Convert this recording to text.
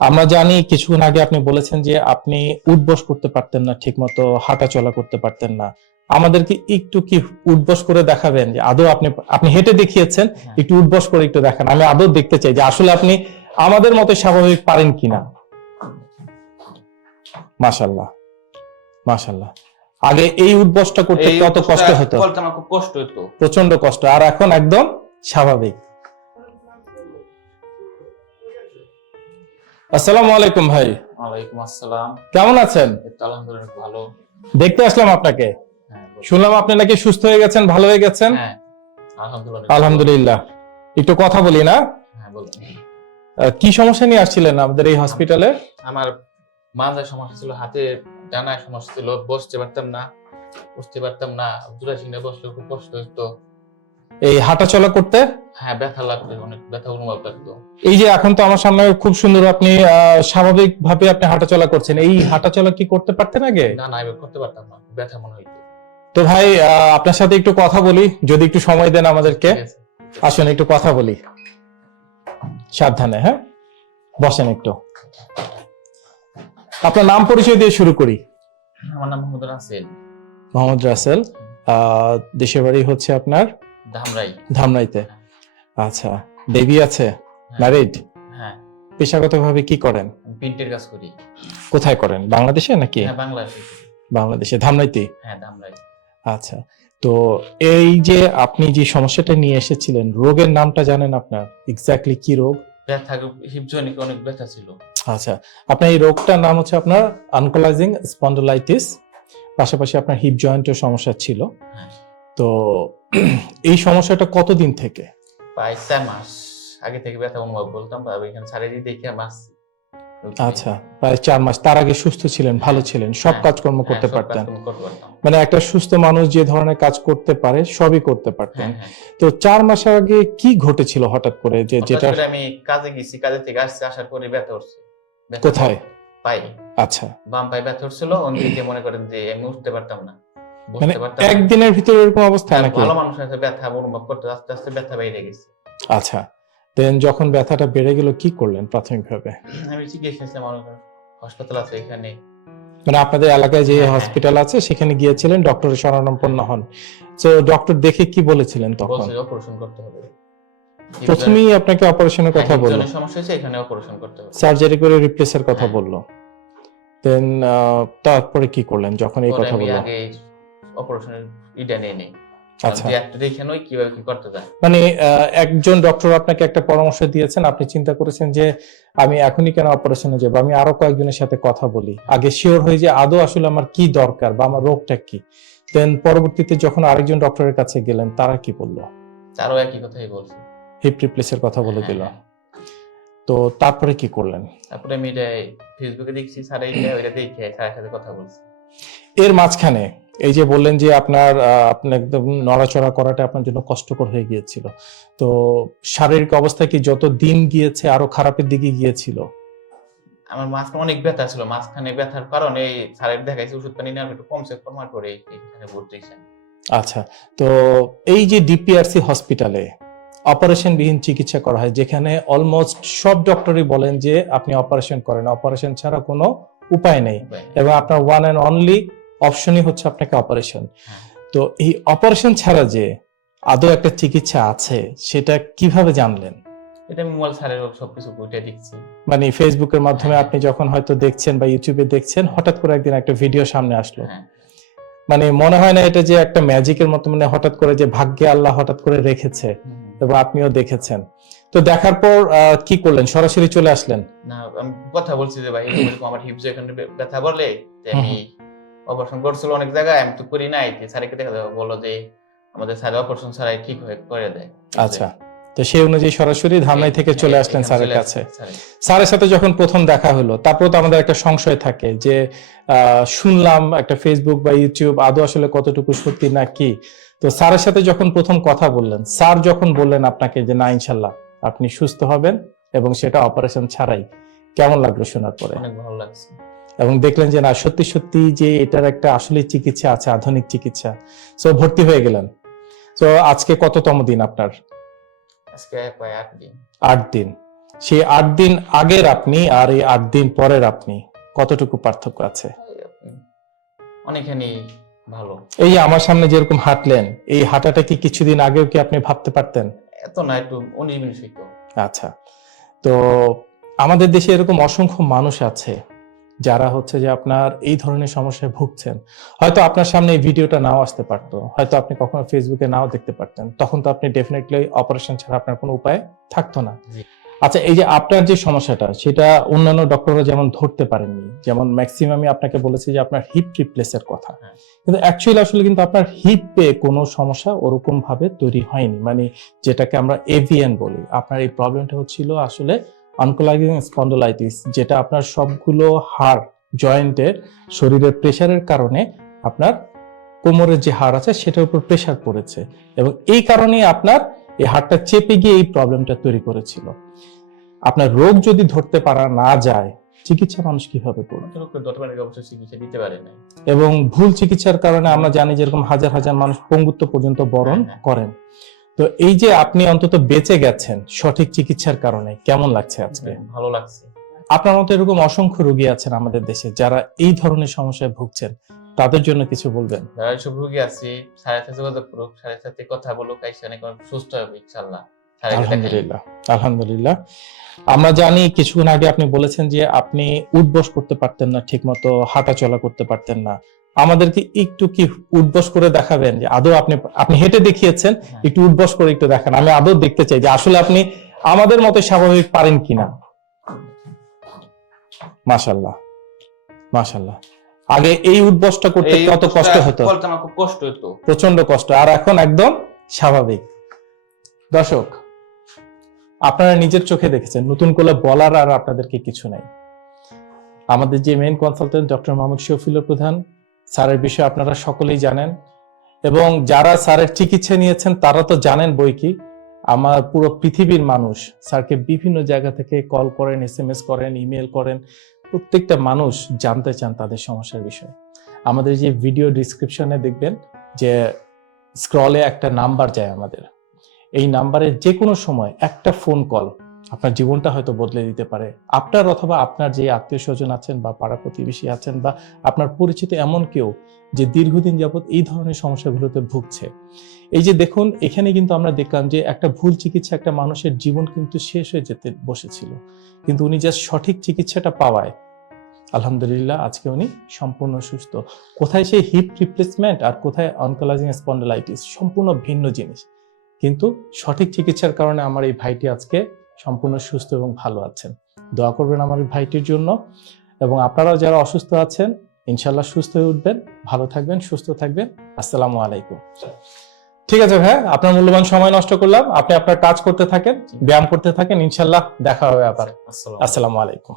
আমরা জানি কিছুক্ষণ আগে আপনি বলেছেন যে আপনি উঠবস করতে পারতেন না ঠিকমতো হাঁটা চলা করতে পারতেন না। আমাদেরকে একটু কি উঠবস করে দেখাবেন? যে আদৌ আপনি আপনি হেঁটে দেখিয়েছেন হ্যাঁ। একটু উঠবস করে একটু দেখান। আমি আদৌ দেখতে চাই যে আসলে আপনি আমাদের মতো স্বাভাবিক পারেন কিনা মাশাল্লাহ মাশাল্লাহ আগে এই উঠবসটা করতে কত কষ্ট হতো? কষ্ট হতো। প্রচণ্ড কষ্ট। আর এখন একদম স্বাভাবিক। আসসালামু আলাইকুম ভাই। ওয়ালাইকুম আসসালাম। কেমন আছেন? আলহামদুলিল্লাহ ভালো। দেখতে আসলাম আপনাকে। হ্যাঁ শুনলাম আপনি নাকি সুস্থ হয়ে গেছেন ভালো হয়ে গেছেন? হ্যাঁ আলহামদুলিল্লাহ। একটু কথা বলি না? হ্যাঁ কি সমস্যা নিয়ে আসছিলেন আমাদের এই হসপিটালে আমার মাঝে সমস্যা ছিল হাতে ডানায় সমস্যা ছিল বসতে পারতাম না বসতে পারতাম না দুরাসিনে বসলে খুব কষ্ট হতো। এই হাঁটা চলা করতে? হ্যাঁ ব্যথা লাগতো অনেক ব্যথা অনুভব লাগতো। এই যে এখন তো আমার সামনে খুব সুন্দর আপনি স্বাভাবিক ভাবে আপনি করছেন। এই হাঁটা চলা কি করতে পারতেন আগে? না না করতে পারতাম না। ব্যথা মনে হইতো। তো ভাই আপনার সাথে একটু কথা বলি যদি একটু সময় দেন আমাদেরকে। আসুন একটু কথা বলি। সাবধানে হ্যাঁ? বসেন একটু। আপনার নাম পরিচয় দিয়ে শুরু করি। আমার নাম মোহাম্মদ রাসেল। মোহাম্মদ রাসেল। আহ, দেশের বাড়ি হচ্ছে আপনার ধামরাই। ধামরাইতে? আচ্ছা বেবি আছে? ম্যারিড হ্যাঁ। পেশাগত ভাবে কি করেন? প্রিন্টের কাজ করি। কোথায় করেন? বাংলাদেশে নাকি? হ্যাঁ বাংলাদেশে। বাংলাদেশে। ধামরাইতে? হ্যাঁ ধামরাই। আচ্ছা তো এই যে আপনি যে সমস্যাটা নিয়ে এসেছিলেন রোগের নামটা জানেন আপনার? এক্স্যাক্টলি কি রোগ? ব্যথা হিপজনিক অনেক ব্যথা ছিল। আচ্ছা আপনার এই রোগটার নাম হচ্ছে আপনার আনকোলাইজিং স্পন্ডোলাইটিস পাশাপাশি আপনার হিপ জয়েন্টের সমস্যা ছিল। হ্যাঁ। তো এই সমস্যাটা কতদিন থেকে? প্রায় চার মাস। আগে থেকে ব্যথা অনুভব এখানে দেখে আমি আচ্ছা প্রায় চার মাস। তার আগে সুস্থ ছিলেন ভালো ছিলেন সব হ্যাঁ, কাজকর্ম করতে হ্যাঁ, পারতেন। কাজকর্ম করতে পারতাম। মানে একটা সুস্থ মানুষ যে ধরনের কাজ করতে পারে সবই করতে পারতেন। হ্যাঁ। তো চার মাস আগে কি ঘটেছিল হঠাৎ করে যে যেটা আমি কাজে গেছি কাজে থেকে আসছি আসার পরে ব্যথা কোথায়? পাই আচ্ছা। বাম পায়ে ব্যথা উঠছিল অন্যদিকে মনে করেন যে আমি উঠতে পারতাম না। মানে। একদিনের ভিতরে এরকম অবস্থা হ্যাঁ, নাকি? ভালো মানুষ আছে ব্যথা অনুভব করতে আস্তে আস্তে ব্যথা বাইরে গেছে। আচ্ছা দেন যখন ব্যথাটা বেড়ে গেল কি করলেন প্রাথমিকভাবে? আমি চিকিৎসা নিয়েছিলাম হাসপাতাল আছে এখানে। মানে আপনাদের এলাকায় যে হ্যাঁ, হ্যাঁ। হসপিটাল আছে সেখানে গিয়েছিলেন ডক্টরের শরণাপন্ন হন। তো ডক্টর দেখে কি বলেছিলেন তখন? অপারেশন করতে হবে। প্রথমেই আপনাকে অপারেশনের কথা হ্যাঁ, বলল। সমস্যা হয়েছে এখানে অপারেশন করতে হবে। সার্জারি করে রিপ্লেসের কথা হ্যাঁ। বলল। দেন তারপরে কি করলেন যখন এই কথা বলল? আগে অপারেশনের নিয়ে নেই আচ্ছা। মানে একজন ডক্টর আপনাকে একটা পরামর্শ দিয়েছেন আপনি চিন্তা করেছেন যে আমি এখনই কেন অপারেশনে যাব? আমি আরও কয়েকজনের সাথে কথা বলি। আগে শিওর হয়ে যে আদৌ আসলে আমার কি দরকার বা আমার রোগটা কি? দেন পরবর্তীতে যখন আরেকজন ডক্টরের কাছে গেলেন তারা কি বলল? তারও একই কথাই বলছে। হিপ রিপ্লেসের কথা বলে দিল। হ্যাঁ, তো তারপরে কি করলেন? তারপরে আমি এটা ফেসবুকে দেখছি স্যার ওইটা দেখে স্যারের সাথে কথা বলছি। এর মাঝখানে এই যে বললেন যে আপনার আপনি একদম নড়াচড়া করাটা আপনার জন্য কষ্টকর হয়ে গিয়েছিল। তো শারীরিক অবস্থা কি যত দিন গিয়েছে আরও খারাপের দিকে গিয়েছিল? আমার মাঝখানে অনেক ব্যথা ছিল। মাঝখানে ব্যথার কারণে স্যারের দেখাইছি ওষুধ পানি নেওয়ার একটু কমছে কমার পরে এখানে ভর্তি আচ্ছা তো এই যে ডিপিআরসি হসপিটালে অপারেশন বিহীন চিকিৎসা করা হয় যেখানে অলমোস্ট সব ডক্টরই বলেন যে আপনি অপারেশন করেন। অপারেশন ছাড়া কোনো উপায় নেই। উপায় নেই। এবং আপনার ওয়ান অ্যান্ড অনলি অপশনই হচ্ছে আপনাকে অপারেশন হ্যাঁ। তো এই অপারেশন ছাড়া যে আদৌ একটা চিকিৎসা আছে সেটা কীভাবে জানলেন? এটা আমি মোবাইল স্যারের সবকিছু ওইটা দেখছি। মানে ফেসবুকের মাধ্যমে আপনি যখন হয়তো দেখছেন বা ইউটিউবে দেখছেন হঠাৎ করে একদিন একটা ভিডিও সামনে আসলো। হ্যাঁ। মানে মনে হয় না এটা যে একটা ম্যাজিকের মতো মানে হঠাৎ করে যে ভাগ্যে আল্লাহ হঠাৎ করে রেখেছে। এবং আপনিও দেখেছেন। তো দেখার পর কি করলেন? সরাসরি চলে আসলেন? না আমি কথা বলছি যে ভাই এরকম আমার হিপস এখানে ব্যথা বলে আমি অপারেশন করছিল অনেক জায়গায় আমি তো করি নাই। যে স্যারকে দেখা যাবে বলল যে আমাদের স্যার অপারেশন ছাড়াই ঠিক হয়ে করে দেয়। আচ্ছা তো সেই অনুযায়ী সরাসরি ধামরাই থেকে চলে আসলেন স্যারের কাছে। স্যারের। সাথে যখন প্রথম দেখা হলো তারপর তো আমাদের একটা সংশয় থাকে যে শুনলাম একটা ফেসবুক বা ইউটিউব আদৌ আসলে কতটুকু সত্যি না কি? তো স্যারের সাথে যখন প্রথম কথা বললেন স্যার যখন বললেন আপনাকে যে না ইনশাল্লাহ আপনি সুস্থ হবেন এবং সেটা অপারেশন ছাড়াই। কেমন লাগল শোনার পরে? অনেক ভালো লাগছে। এবং দেখলেন যে না সত্যি সত্যি যে এটার একটা আসলে চিকিৎসা আছে আধুনিক চিকিৎসা। সো ভর্তি হয়ে গেলেন। তো আজকে কততম দিন আপনার? আজকে প্রায় আট দিন। আট দিন। সেই আট দিন আগের আপনি আর এই আট দিন পরের আপনি কতটুকু পার্থক্য আছে? অনেকখানি ভালো। এই আমার সামনে যেরকম হাঁটলেন এই হাঁটাটা কি কিছুদিন আগেও কি আপনি ভাবতে পারতেন? এত না একটু উনিশ মিনিট আচ্ছা। তো আমাদের দেশে এরকম অসংখ্য মানুষ আছে যারা হচ্ছে যে আপনার এই ধরনের সমস্যায় ভুগছেন। হয়তো আপনার সামনে এই ভিডিওটা নাও আসতে পারতো। হয়তো আপনি কখনো ফেসবুকে নাও দেখতে পারতেন। তখন তো আপনি ডেফিনেটলি অপারেশন ছাড়া আপনার কোনো উপায় থাকতো না। আচ্ছা এই যে আপনার যে সমস্যাটা সেটা অন্যান্য ডক্টররা যেমন ধরতে পারেননি যেমন ম্যাক্সিমামই আপনাকে বলেছে যে আপনার হিপ রিপ্লেসের কথা। হ্যাঁ। কিন্তু অ্যাকচুয়ালি আসলে কিন্তু আপনার হিপে কোনো সমস্যা ওরকম ভাবে তৈরি হয়নি। মানে যেটাকে আমরা এভিএন বলি। আপনার এই প্রবলেমটা হচ্ছিল আসলে অনকোলাইজিং স্পন্ডোলাইটিস যেটা আপনার সবগুলো হাড় জয়েন্টের শরীরের প্রেসারের কারণে আপনার কোমরের যে হাড় আছে সেটার উপর প্রেসার পড়েছে এবং এই কারণেই আপনার এই হাড়টা চেপে গিয়ে এই প্রবলেমটা তৈরি করেছিল। আপনার রোগ যদি ধরতে পারা না যায় চিকিৎসা মানুষ কীভাবে করবে? এবং ভুল চিকিৎসার কারণে আমরা জানি যেরকম হাজার হাজার মানুষ পঙ্গুত্ব পর্যন্ত বরণ হ্যাঁ, হ্যাঁ। করেন। তো এই যে আপনি অন্তত বেঁচে গেছেন সঠিক চিকিৎসার কারণে কেমন লাগছে আজকে? ভালো লাগছে। আপনার মতো এরকম অসংখ্য রোগী আছেন আমাদের দেশে যারা এই ধরনের সমস্যায় ভুগছেন তাদের জন্য কিছু বলবেন? যারা সব রোগী আছি সাড়ে সাথে যোগাযোগ করুক সাড়ে সাথে কথা বলুক আইসা অনেক সুস্থ হবে ইনশাল্লাহ। আলহামদুলিল্লাহ আলহামদুলিল্লাহ। আমরা জানি কিছুক্ষণ আগে আপনি বলেছেন যে আপনি উঠবস করতে পারতেন না ঠিকমতো হাঁটা চলা করতে পারতেন না। আমাদেরকে একটু কি উঠবস করে দেখাবেন? যে আদৌ আপনি আপনি হেঁটে দেখিয়েছেন হ্যাঁ। একটু উঠবস করে একটু দেখান। আমি আদৌ দেখতে চাই যে আসলে আপনি আমাদের মতো স্বাভাবিক পারেন কিনা। মাশাল্লাহ মাশাল্লাহ আগে এই উঠবসটা করতে কত কষ্ট হতো? কষ্ট হতো। প্রচণ্ড কষ্ট। আর এখন একদম স্বাভাবিক। দর্শক আপনারা নিজের চোখে দেখেছেন নতুন করে বলার আর আপনাদেরকে কিছু নাই। আমাদের যে main consultant doctor Mohammad Shafiul Pradhan স্যারের বিষয়ে আপনারা সকলেই জানেন। এবং যারা স্যারের চিকিৎসা নিয়েছেন, তারা তো জানেন বই কি। আমার পুরো পৃথিবীর মানুষ স্যারকে বিভিন্ন জায়গা থেকে কল করেন এস এম এস করেন ইমেল করেন। প্রত্যেকটা মানুষ জানতে চান তাদের সমস্যার বিষয়ে। আমাদের যে ভিডিও ডিসক্রিপশনে দেখবেন যে স্ক্রলে একটা নাম্বার যায় আমাদের। এই নাম্বারে যে কোনো সময় একটা ফোন কল আপনার জীবনটা হয়তো বদলে দিতে পারে। আপনার অথবা আপনার যে আত্মীয় স্বজন আছেন বা পাড়া প্রতিবেশী আছেন বা আপনার পরিচিত এমন কেউ যে দীর্ঘদিন যাবত এই ধরনের সমস্যাগুলোতে ভুগছে। এই যে দেখুন, এখানে কিন্তু আমরা দেখলাম যে একটা ভুল চিকিৎসা একটা মানুষের জীবন কিন্তু শেষ হয়ে যেতে বসেছিল। কিন্তু উনি জাস্ট সঠিক চিকিৎসাটা পাওয়ায়। আলহামদুলিল্লাহ, আজকে উনি সম্পূর্ণ সুস্থ। কোথায় সেই হিপ রিপ্লেসমেন্ট আর কোথায় অনকোলাইজিং স্পন্ডোলাইটিস সম্পূর্ণ ভিন্ন জিনিস। কিন্তু সঠিক চিকিৎসার কারণে আমার এই ভাইটি আজকে সম্পূর্ণ সুস্থ এবং ভালো আছেন। দোয়া করবেন আমার ভাইটির জন্য। এবং আপনারাও যারা অসুস্থ আছেন ইনশাল্লাহ সুস্থ হয়ে উঠবেন ভালো থাকবেন সুস্থ থাকবেন। আসসালামু আলাইকুম। ঠিক আছে ভাই আপনার মূল্যবান সময় নষ্ট করলাম। আপনি আপনার কাজ করতে থাকেন ব্যায়াম করতে থাকেন ইনশাল্লাহ দেখা হবে আবার। আসসালাম আসসালামু আলাইকুম।